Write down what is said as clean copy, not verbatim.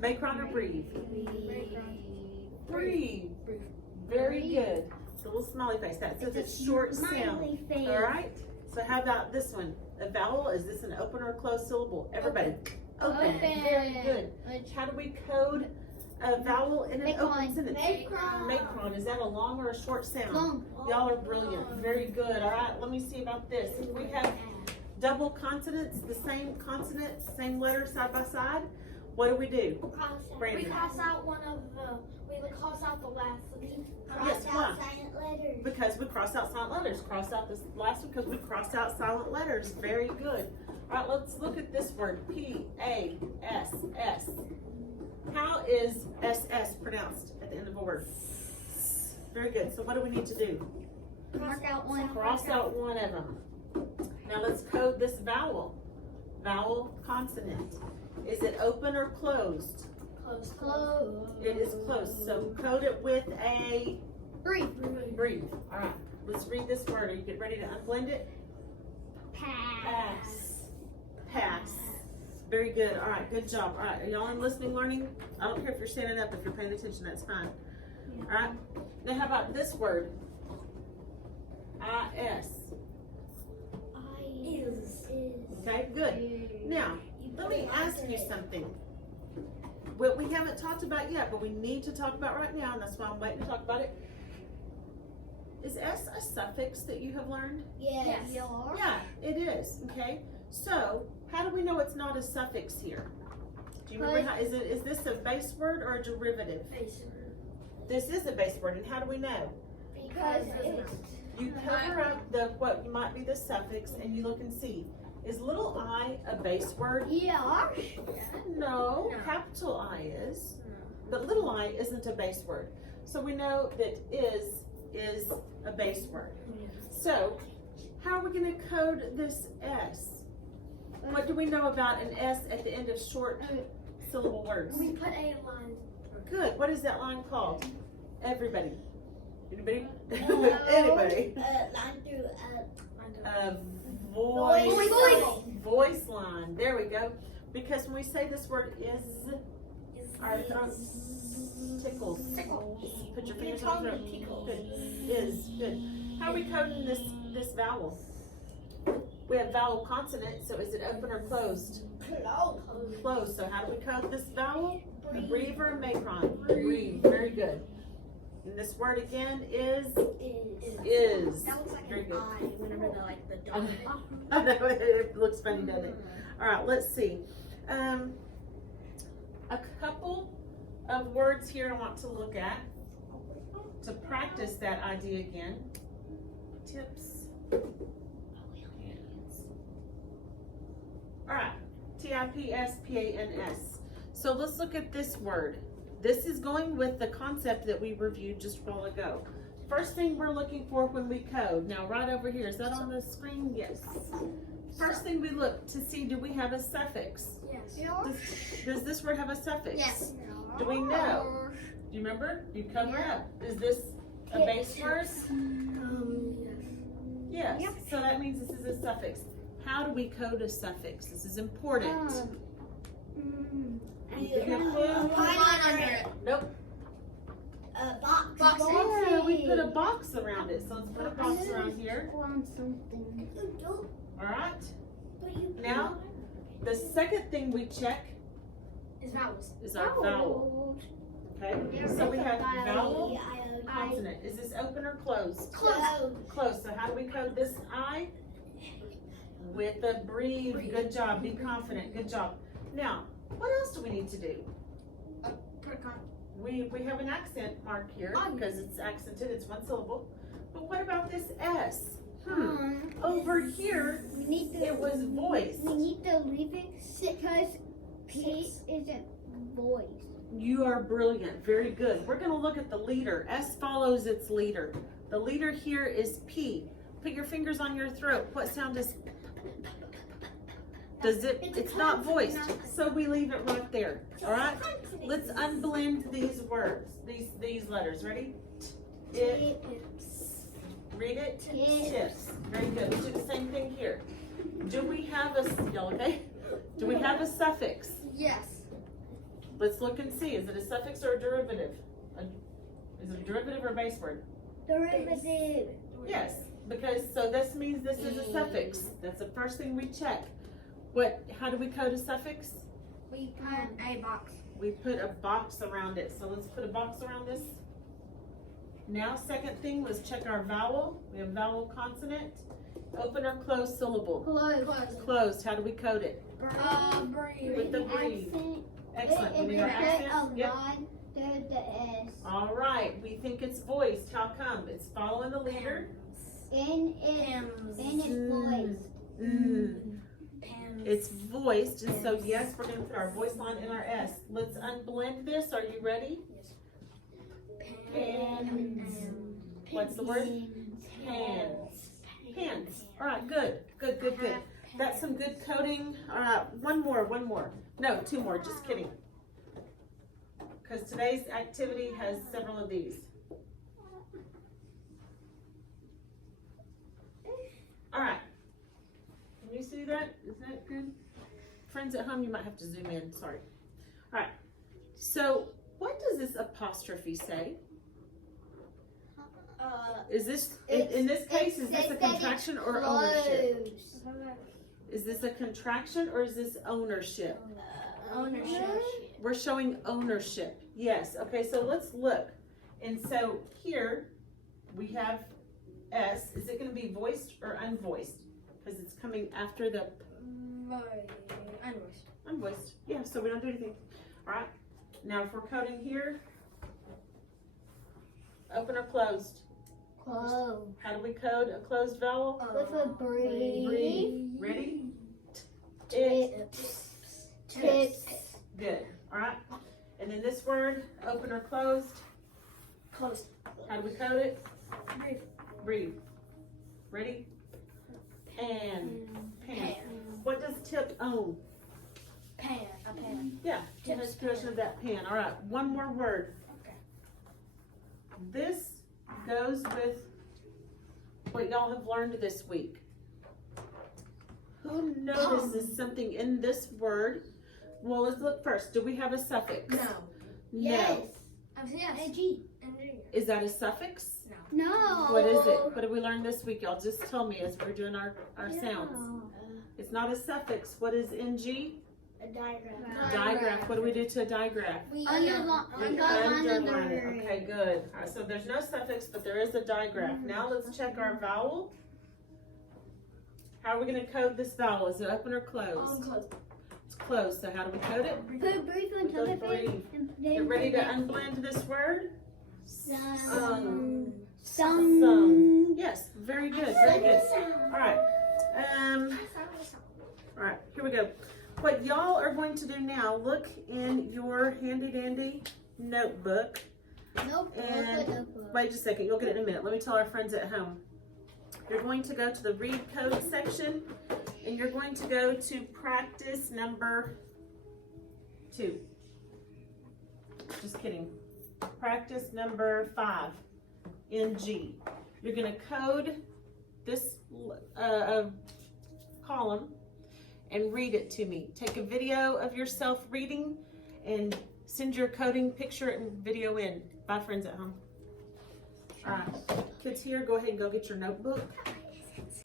Macron or breathe? Breathe. Very good. The little smiley face. That says it's short sound. All right. So how about this one? A vowel. Is this an open or closed syllable? Everybody. Open. Very good. How do we code a vowel in an open sentence? Macron. Is that a long or a short sound? Long. Y'all are brilliant. Very good. All right. Let me see about this. If we have double consonants, the same consonant, same letter side by side, what do? We Brandon. cross out one of the. We cross out the last. Yes, why? silent letters. Because we cross out silent letters. Cross out this last one because we crossed out silent letters. Very good. All right, let's look at this word. P-A-S-S. How is S-S pronounced at the end of a word? Very good. So what do we need to do? Mark out one. Cross out one of them. Now let's code this vowel. Vowel consonant. Is it open or closed? Close. It is closed. So code it with a Breathe. breathe. All right. Let's read this word. Are you getting ready to unblend it? Pass. Pass. Very good. All right. Good job. All right. Are y'all in listening, learning? I don't care if you're standing up. If you're paying attention, that's fine. All right. Now, how about this word? I-S. Is. Okay. Good. Now, let me ask you something. What we haven't talked about yet, but we need to talk about right now, and that's why I'm waiting to talk about it. Is S a suffix that you have learned? Yes. Yeah, it is. Okay. So, how do we know it's not a suffix here? Do you remember how? Is this a base word or a derivative? This is a base word, and how do we know? Because it's. You cover up the what might be the suffix, and you look and see. Is little I a base word? Yeah. No, capital I is, but little I isn't a base word. So we know that is a base word. So how are we going to code this S? What do we know about an S at the end of short syllable words? We put a line. Good. What is that line called? Everybody. Anybody? No. Anybody? Line through. Voice line. There we go. Because when we say this word is, our throat tickles. Put your fingers on the throat. Good. Is good. How are we coding this vowel? We have vowel consonant, so is it open or closed? Closed. So how do we code this vowel? Breathe or macron? Breathe. Very good. And this word again is. That looks like Very an good. eye whenever the dog. I know, it looks funny, doesn't it? All right, let's see. A couple of words here I want to look at to practice that idea again. Tips. All right, T-I-P-S-P-A-N-S. So let's look at this word. This is going with the concept that we reviewed just a while ago. First thing we're looking for when we code. Now, right over here, is that on the screen? Yes. First thing we look to see, do we have a suffix? Yes. Does this word have a suffix? Yes. Do we know? Do you remember? You cover it up. Is this a base word? Yes. Yep. So that means this is a suffix. How do we code a suffix? This is important. Do you have a clue? Nope. Box. Yeah, we put a box around it. So let's put a box around here. On something. All right. Now, the second thing we check Is vowels. is our vowel. Okay. So we have vowel, consonant. Is this open or closed? Closed. So how do we code this I? With a breathe. Good job. Be confident. Good job. Now, what else do we need to do? We have an accent mark here because it's accented. It's one syllable. But what about this S? Over here, We need to. it was voice. We need to leave it because P isn't voice. You are brilliant. Very good. We're going to look at the leader. S follows its leader. The leader here is P. Put your fingers on your throat. What sound is? Does it? It's not voiced. So we leave it right there. All right. Let's unblend these words. These letters. Ready? It. Read it. Tips. Very good. Let's do the same thing here. Do we have a? Y'all okay? Do we have a suffix? Yes. Let's look and see. Is it a suffix or a derivative? Is it a derivative or a base word? Derivative. Yes, because so this means this is a suffix. That's the first thing we check. How do we code a suffix? We put a box. We put a box around it. So let's put a box around this. Now, second thing, let's check our vowel. We have vowel consonant. Open or close syllable. Close. Closed. How do we code it? Breathe. With the breathe. Accent. Excellent. If We you got put accent. a Yep. line, there's the S. All right. We think it's voiced. How come? It's following the leader. N is voice. It's voiced, and so yes, we're gonna put our voice line in our S. Let's unblend this. Are you ready? What's the word? Hands. Hands. All right, good. That's some good coding. All right, one more. No, two more, just kidding. Because today's activity has several of these. All right. Can you see that? Is that good? Friends at home, you might have to zoom in, sorry. All right, so what does this apostrophe say? Is this, in this case, is this a contraction or ownership? Is this a contraction or is this ownership? Ownership. We're showing ownership. Yes. Okay, so let's look. And so here we have S. Is it going to be voiced or unvoiced? Because it's coming after the Unvoiced. unvoiced. Yeah, so we don't do anything. All right. Now if we're coding here, open or closed? Close. How do we code a closed vowel? With a breathe. Ready? Tips. Good. All right. And then this word, open or closed? Closed. How do we code it? Breathe. Breathe. Ready? Pan. What does tip own? Pan. A pan. Yeah. Tip's Expression of that pan. All right. One more word. Okay. This goes with what y'all have learned this week. Who notices something in this word? Well, let's look first. Do we have a suffix? No. Yes. Yes. A G. Is that a suffix? No. What is it? What did we learn this week? Y'all just tell me as we're doing our sounds. It's not a suffix. What is NG? A diagram. Digraph. What do we do to a digraph? We Underline it. Okay, good. All right, so there's no suffix, but there is a digraph. Now let's check our vowel. How are we going to code this vowel? Is it open or closed? Closed. It's closed. So how do we code it? Put breathe on top of it. Get ready to unblend this word. Some. Some. Yes, very good. Very good. All right. All right. Here we go. What y'all are going to do now? Look in your handy dandy notebook. Nope. And wait just a second. You'll get it in a minute. Let me tell our friends at home. You're going to go to the read code section, and you're going to go to practice number 2. Just kidding. Practice number 5 in G. You're going to code this column and read it to me. Take a video of yourself reading and send your coding picture and video in. Bye, friends at home. All right, kids here, go ahead and go get your notebook.